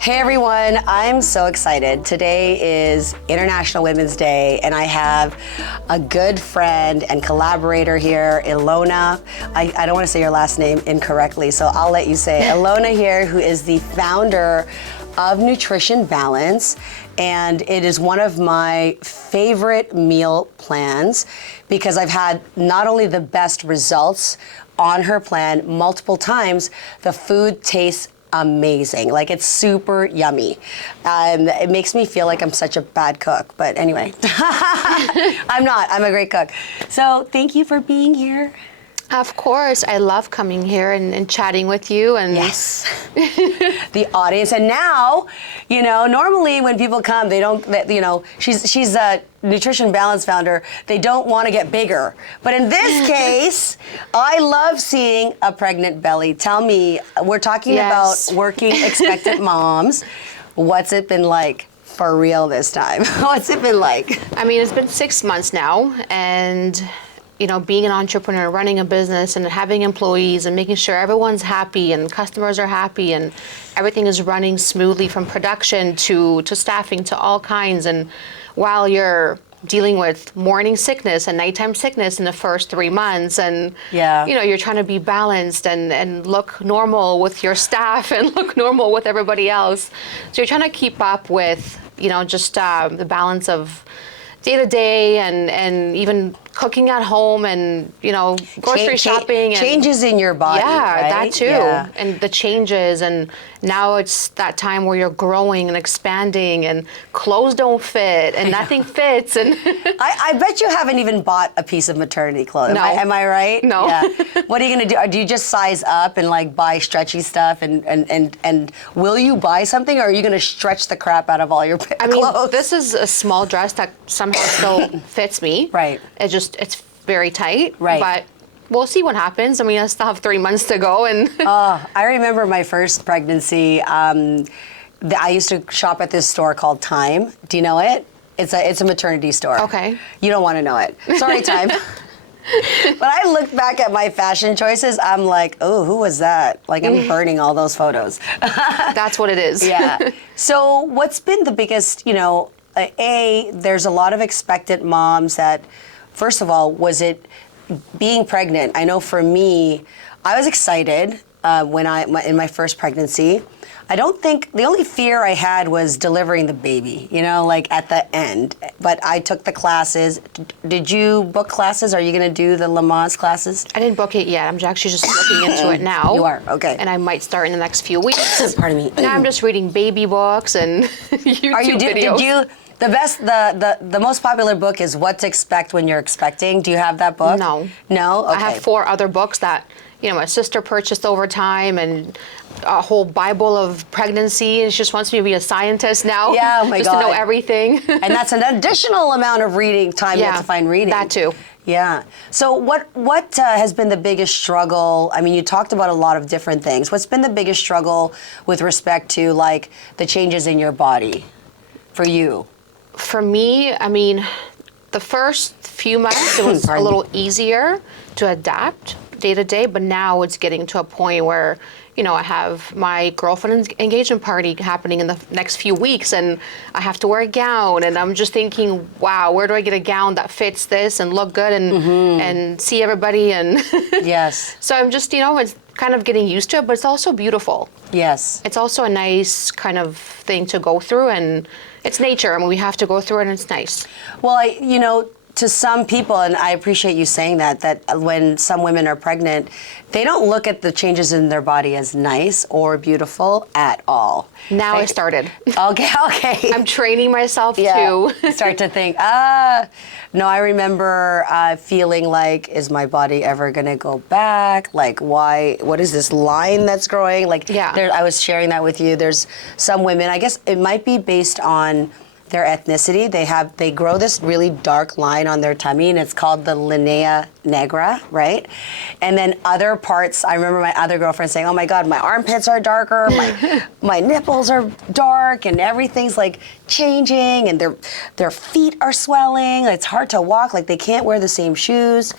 Hey everyone, I'm so excited. Today is International Women's Day and I have a good friend and collaborator here, Ilona. I don't want to say your last name incorrectly, so I'll let you say Ilona here, who is the founder of Nutrition Balance, and it is one of my favorite meal plans because I've had not only the best results on her plan multiple times, the food tastes amazing. Like, it's super yummy. It makes me feel like I'm such a bad cook, but anyway, I'm not. I'm a great cook. So thank you for being here. Of course, I love coming here and chatting with you. And yes, the audience. And now, you know, normally when people come, they don't, you know, she's a Nutrition Balance founder. They don't want to get bigger. But in this case, I love seeing a pregnant belly. Tell me, we're talking about working expectant moms. What's it been like for real this time? What's it been like? I mean, it's been 6 months now, and you know, being an entrepreneur, running a business and having employees and making sure everyone's happy and customers are happy and everything is running smoothly from production to staffing to all kinds. And while you're dealing with morning sickness and nighttime sickness in the first 3 months, and you know, you're trying to be balanced and look normal with your staff and look normal with everybody else. So you're trying to keep up with, you know, just the balance of day to day and even cooking at home and, you know, grocery shopping. And changes in your body, yeah, right? that too. Yeah. And the changes, and now it's that time where you're growing and expanding and clothes don't fit and nothing fits. And I bet you haven't even bought a piece of maternity clothes. No. Am I right? No. Yeah. What are you gonna do? Do you just size up and like buy stretchy stuff and will you buy something, or are you gonna stretch the crap out of all your clothes? I mean, this is a small dress that somehow still fits me. Right. It's very tight. Right. But we'll see what happens. I mean, I still have 3 months to go. And I remember my first pregnancy. I used to shop at this store called Time. Do you know it? It's a maternity store. Okay. You don't want to know it. Sorry, Time. When I look back at my fashion choices, I'm like, oh, who was that? Like, I'm burning all those photos. That's what it is. Yeah. So what's been the biggest, you know, there's a lot of expectant moms that, first of all, was it being pregnant? I know for me, I was excited in my first pregnancy. I don't think, the only fear I had was delivering the baby, you know, like at the end. But I took the classes. Did you book classes? Are you going to do the Lamaze classes? I didn't book it yet. I'm actually just looking into it now. You are, okay. And I might start in the next few weeks. Pardon me. Now I'm just reading baby books and YouTube videos. Did you? The most popular book is What to Expect When You're Expecting. Do you have that book? No. No? Okay. I have 4 other books that, you know, my sister purchased over time, and a whole Bible of pregnancy, and she just wants me to be a scientist now. Yeah, oh my God. Just to know everything. And that's an additional amount of reading time you have to find reading. That too. Yeah. So what has been the biggest struggle? I mean, you talked about a lot of different things. What's been the biggest struggle with respect to, like, the changes in your body for you? For me, I mean, the first few months it was a little easier to adapt day to day, but now it's getting to a point where, you know, I have my girlfriend's engagement party happening in the next few weeks, and I have to wear a gown, and I'm just thinking, wow, where do I get a gown that fits this and look good and see everybody? And yes. So I'm just, you know, it's kind of getting used to it, but it's also beautiful. Yes. It's also a nice kind of thing to go through, and it's nature. I mean, we have to go through it, and it's nice. Well, you know, to some people, and I appreciate you saying that when some women are pregnant, they don't look at the changes in their body as nice or beautiful at all. Now I started. Okay. I'm training myself to start to think, no, I remember feeling like, is my body ever going to go back? Like, what is this line that's growing? Like, I was sharing that with you. There's some women, I guess it might be based on their ethnicity. They grow this really dark line on their tummy, and it's called the linea negra, right? And then other parts, I remember my other girlfriend saying, oh my God, my armpits are darker, my nipples are dark, and everything's like changing, and their feet are swelling. It's hard to walk, like they can't wear the same shoes.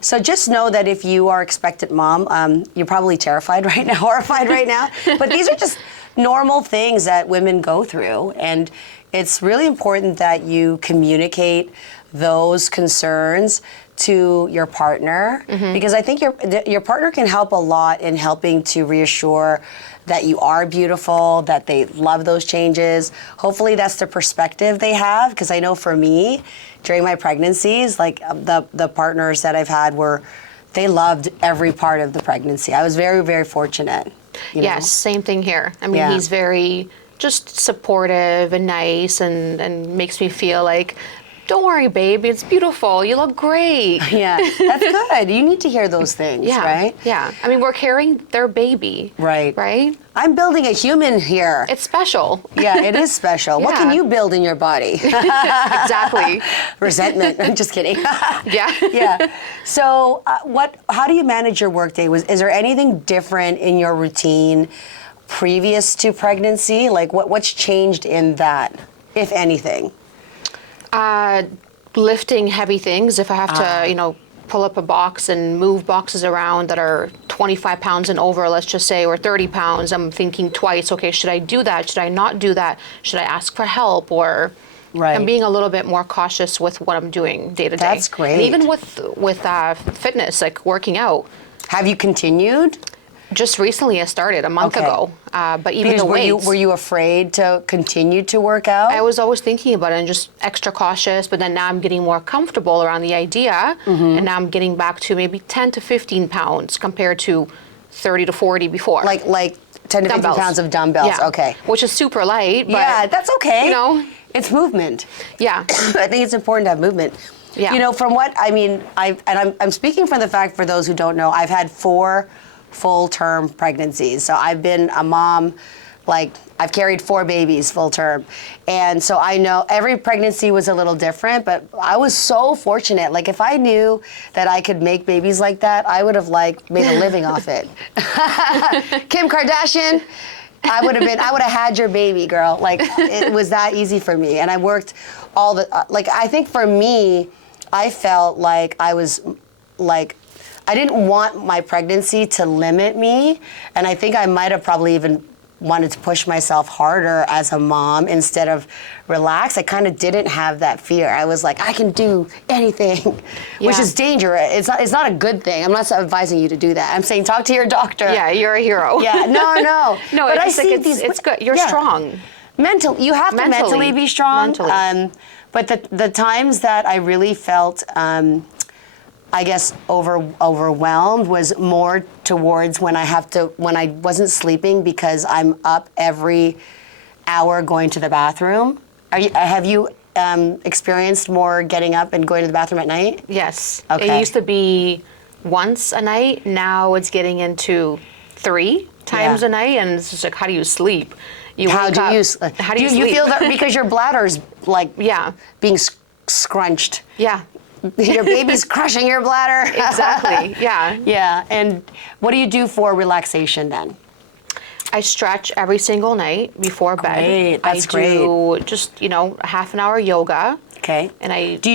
So just know that if you are expectant mom, you're probably terrified right now, horrified right now. But these are just normal things that women go through. And it's really important that you communicate those concerns to your partner, because I think your partner can help a lot in helping to reassure that you are beautiful, that they love those changes. Hopefully that's the perspective they have, because I know for me, during my pregnancies, like the partners that I've had they loved every part of the pregnancy. I was very, very fortunate. Yes, same thing here. I mean, he's very just supportive and nice and makes me feel like, don't worry, babe, it's beautiful. You look great. Yeah, that's good. You need to hear those things, right? Yeah. I mean, we're carrying their baby. Right. Right? I'm building a human here. It's special. Yeah, it is special. What can you build in your body? Exactly. Resentment. I'm just kidding. Yeah. Yeah. So how do you manage your workday? Is there anything different in your routine previous to pregnancy? Like what's changed in that, if anything? Lifting heavy things. If I have to, pull up a box and move boxes around that are 25 pounds and over, let's just say, or 30 pounds, I'm thinking twice, okay, should I do that? Should I not do that? Should I ask for help? Or I'm being a little bit more cautious with what I'm doing day to day. That's great. And even with fitness, like working out. Have you continued? Just recently I started a month ago, but even because the weights. Were you afraid to continue to work out? I was always thinking about it and just extra cautious, but then now I'm getting more comfortable around the idea, and now I'm getting back to maybe 10 to 15 pounds compared to 30 to 40 before. Like 10 to 15 pounds of dumbbells, okay. Which is super light, but yeah, that's okay. It's movement. Yeah. I think it's important to have movement. Yeah. From what, I'm speaking from the fact, for those who don't know, I've had 4 full-term pregnancies. So I've been a mom, I've carried 4 babies full-term. And so I know every pregnancy was a little different, but I was so fortunate. Like, if I knew that I could make babies like that, I would have made a living off it. Kim Kardashian, I would have had your baby, girl. It was that easy for me. And I worked I think for me, I felt like I was I didn't want my pregnancy to limit me, and I think I might have probably even wanted to push myself harder as a mom instead of relax. I kind of didn't have that fear. I was like, I can do anything, which is dangerous. It's not a good thing. I'm not advising you to do that. I'm saying talk to your doctor. Yeah, you're a hero. Yeah, no. No, but it's good. You're strong. You have to mentally be strong. Mentally. But the times that I really felt I guess overwhelmed was more towards when I wasn't sleeping because I'm up every hour going to the bathroom. Have you experienced more getting up and going to the bathroom at night? Yes. Okay. It used to be once a night. Now it's getting into 3 times a night, and it's just like, how do you sleep? How do you sleep? You feel that because your bladder's being scrunched? Yeah. Your baby's crushing your bladder. Exactly, yeah. Yeah, and what do you do for relaxation then? I stretch every single night before bed. Great, that's great. I do just, half an hour yoga. Okay. And do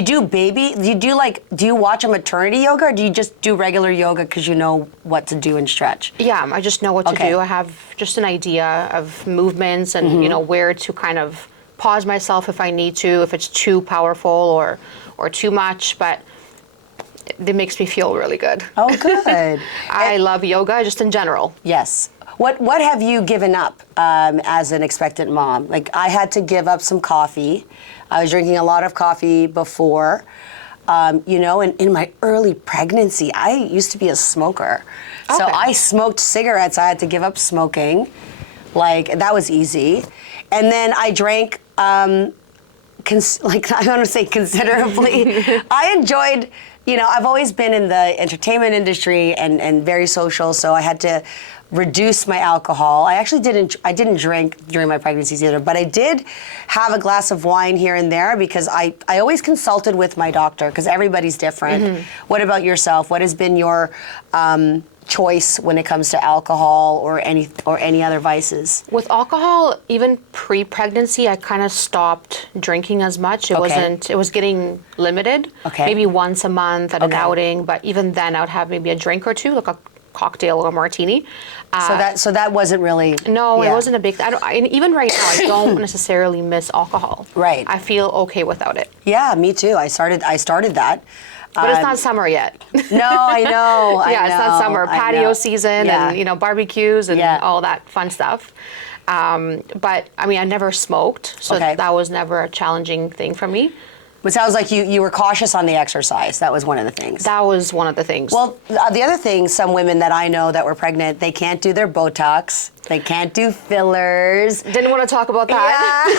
you watch a maternity yoga, or do you just do regular yoga because you know what to do and stretch? Yeah, I just know what to do. I have just an idea of movements and, where to kind of pause myself if I need to, if it's too powerful or too much, but it makes me feel really good. Oh, good. I love yoga just in general. Yes. What have you given up as an expectant mom? Like, I had to give up some coffee. I was drinking a lot of coffee before. And in my early pregnancy, I used to be a smoker. Okay. So I smoked cigarettes. I had to give up smoking. That was easy. And then I drank, I want to say considerably. I enjoyed, I've always been in the entertainment industry and very social, so I had to reduce my alcohol. I actually didn't drink during my pregnancies either, but I did have a glass of wine here and there because I always consulted with my doctor because everybody's different. Mm-hmm. What about yourself? What has been your choice when it comes to alcohol or any other vices? With alcohol, even pre-pregnancy, I kind of stopped drinking as much. It was getting limited. Okay. Maybe once a month at an outing, but even then I would have maybe a drink or two, like a cocktail or martini. So that wasn't really. No, yeah. it wasn't a big. And even right now, I don't necessarily miss alcohol. Right. I feel okay without it. Yeah, me too. I started that. But it's not summer yet. No, I know. Yeah, it's not summer. Patio know. season Yeah. and barbecues and Yeah. all that fun stuff. But I mean, I never smoked, so Okay. that was never a challenging thing for me. It sounds like you were cautious on the exercise. That was one of the things. That was one of the things. Well, the other thing, some women that I know that were pregnant, they can't do their Botox. They can't do fillers. Didn't want to talk about that.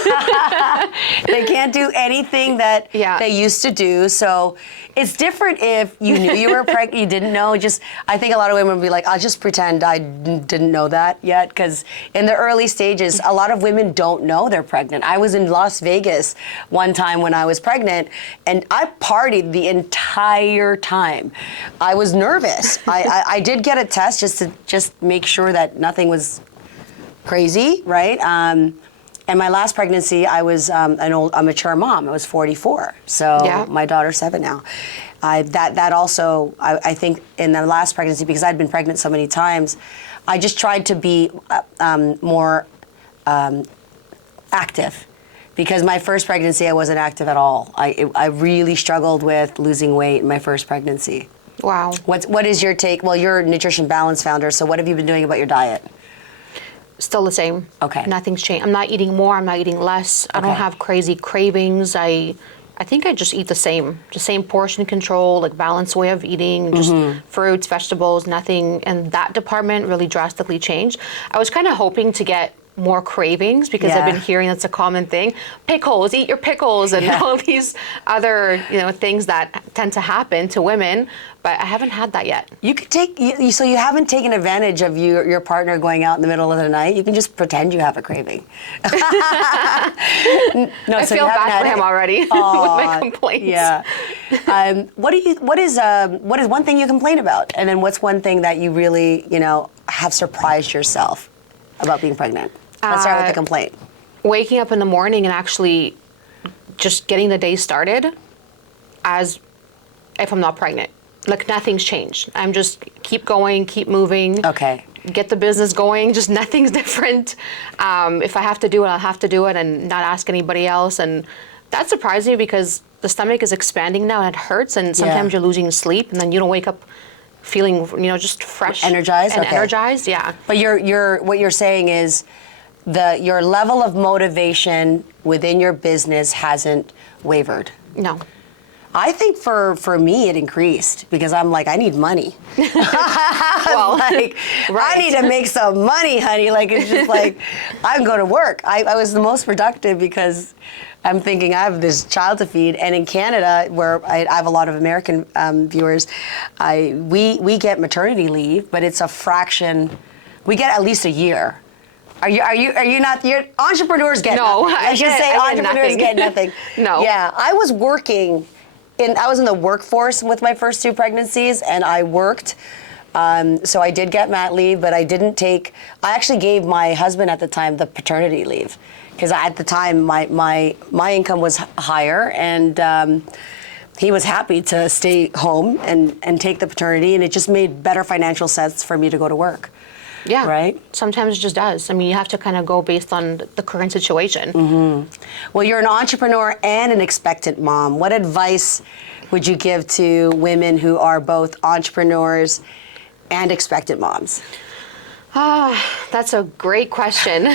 Yeah. They can't do anything that Yeah. they used to do. So it's different if you knew you were pregnant, you didn't know. I think a lot of women would be like, I'll just pretend I didn't know that yet. Because in the early stages, a lot of women don't know they're pregnant. I was in Las Vegas one time when I was pregnant, and I partied the entire time. I was nervous. I did get a test just to make sure that nothing was crazy, right? And my last pregnancy, I was a mature mom. I was 44, so Yeah. my daughter's 7 now. That also, I think in the last pregnancy, because I'd been pregnant so many times, I just tried to be more active. Because my first pregnancy, I wasn't active at all. I really struggled with losing weight in my first pregnancy. Wow. What is your take? Well, you're a Nutrition Balance founder, so what have you been doing about your diet? Still the same. Okay. Nothing's changed. I'm not eating more. I'm not eating less. I don't Okay. have crazy cravings. I think I just eat the same portion control, like balanced way of eating, just fruits, vegetables, nothing. And that department really drastically changed. I was kind of hoping to get more cravings because I've Yeah. been hearing that's a common thing. Pickles, eat your pickles, and Yeah. all these other things that tend to happen to women. But I haven't had that yet. You could so you haven't taken advantage of your partner going out in the middle of the night. You can just pretend you have a craving. No, I so feel you haven't bad had for him it? already with my complaints. Yeah. What is one thing you complain about, and then what's one thing that you really have surprised yourself about being pregnant? Let's start with the complaint. Waking up in the morning and actually just getting the day started as if I'm not pregnant. Like nothing's changed. I'm just keep going, keep moving. Okay. Get the business going. Just nothing's different. If I have to do it, I'll have to do it and not ask anybody else. And that surprised me because the stomach is expanding now and it hurts. And sometimes you're losing sleep and then you don't wake up feeling, just fresh. Energized? And Okay. energized, yeah. But what you're saying is your level of motivation within your business hasn't wavered. No. I think for me it increased because I'm like, I need money. Well, I need to make some money, honey. Like it's just like I'm going to work. I was the most productive because I'm thinking I have this child to feed, and in Canada, where I have a lot of American viewers, we get maternity leave, but it's a fraction. We get at least a year. Are you not? Your entrepreneurs get No, nothing. Let's just say I get entrepreneurs nothing. get nothing. No. Yeah, I was working. I was in the workforce with my first 2 pregnancies, and I worked. So I did get mat leave, but I didn't take. I actually gave my husband at the time the paternity leave, because at the time my income was higher, and he was happy to stay home and take the paternity, and it just made better financial sense for me to go to work. Yeah. Right? Sometimes it just does. I mean, you have to kind of go based on the current situation. Mm-hmm. Well, you're an entrepreneur and an expectant mom. What advice would you give to women who are both entrepreneurs and expectant moms? That's a great question.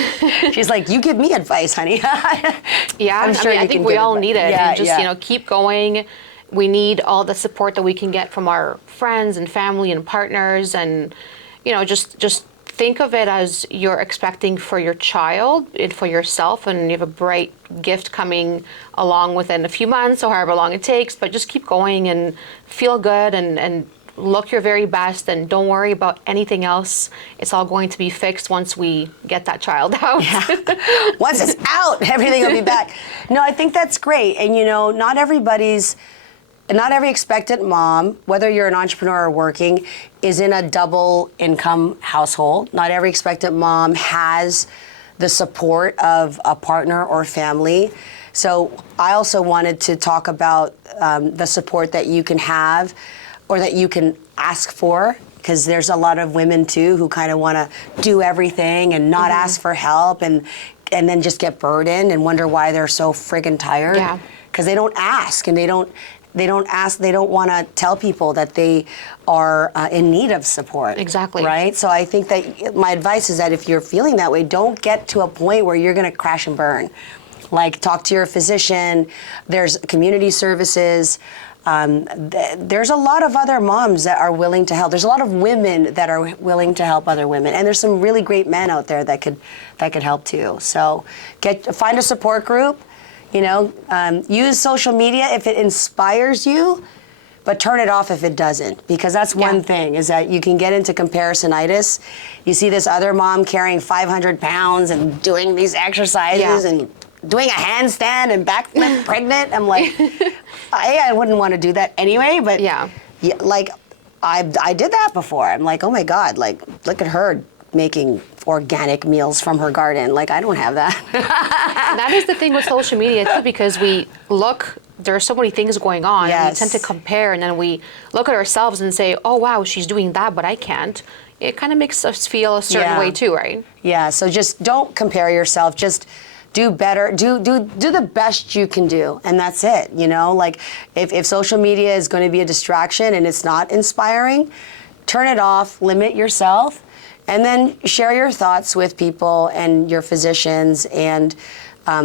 She's like, you give me advice, honey. Yeah, I'm sure I you think can we give all advice. need it. Yeah, And just, yeah. keep going. We need all the support that we can get from our friends and family and partners, and, just think of it as you're expecting for your child and for yourself, and you have a bright gift coming along within a few months or however long it takes, but just keep going and feel good and look your very best, and don't worry about anything else. It's all going to be fixed once we get that child out. Yeah. Once it's out, everything will be back. No, I think that's great. And not every expectant mom, whether you're an entrepreneur or working, is in a double income household. Not every expectant mom has the support of a partner or family. So I also wanted to talk about the support that you can have or that you can ask for because there's a lot of women too who kind of want to do everything and not ask for help, and then just get burdened and wonder why they're so friggin' tired. Yeah. Because they don't ask, and they don't ask, they don't want to tell people that they are in need of support. Exactly. Right? So I think that my advice is that if you're feeling that way, don't get to a point where you're going to crash and burn. Like, talk to your physician. There's community services. There's a lot of other moms that are willing to help. There's a lot of women that are willing to help other women, and there's some really great men out there that could help too. So find a support group. Use social media if it inspires you, but turn it off if it doesn't, because that's one thing, is that you can get into comparisonitis. You see this other mom carrying 500 pounds and doing these exercises and doing a handstand and backflip pregnant. I'm like, I wouldn't want to do that anyway, but like I did that before. I'm like, oh my God, like, look at her making organic meals from her garden. Like, I don't have that. That is the thing with social media too, because there are so many things going on, and we tend to compare, and then we look at ourselves and say, oh wow, she's doing that, but I can't. It kind of makes us feel a certain way too, right? Yeah, so just don't compare yourself. Just do better, do the best you can do, and that's it. Like, if social media is going to be a distraction and it's not inspiring, turn it off, limit yourself, and then share your thoughts with people and your physicians and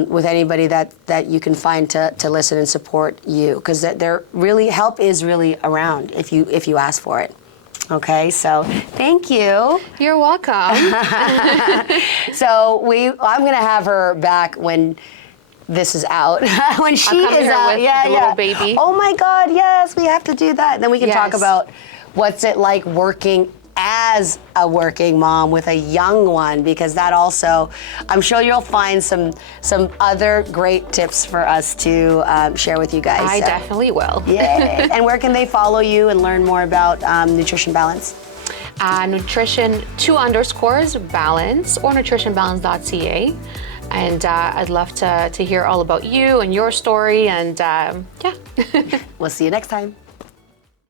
with anybody that you can find to listen and support you, because help is really around if you ask for it. Okay, so thank you. You're welcome. So I'm gonna have her back when this is out. When she is out, with the little baby. Oh my God, yes, we have to do that. Then we can talk about what's it like working as a working mom with a young one, because that also, I'm sure you'll find some other great tips for us to share with you guys. I definitely will. Yay. And where can they follow you and learn more about Nutrition Balance? Nutrition 2_ balance or nutritionbalance.ca. And I'd love to hear all about you and your story, and We'll see you next time.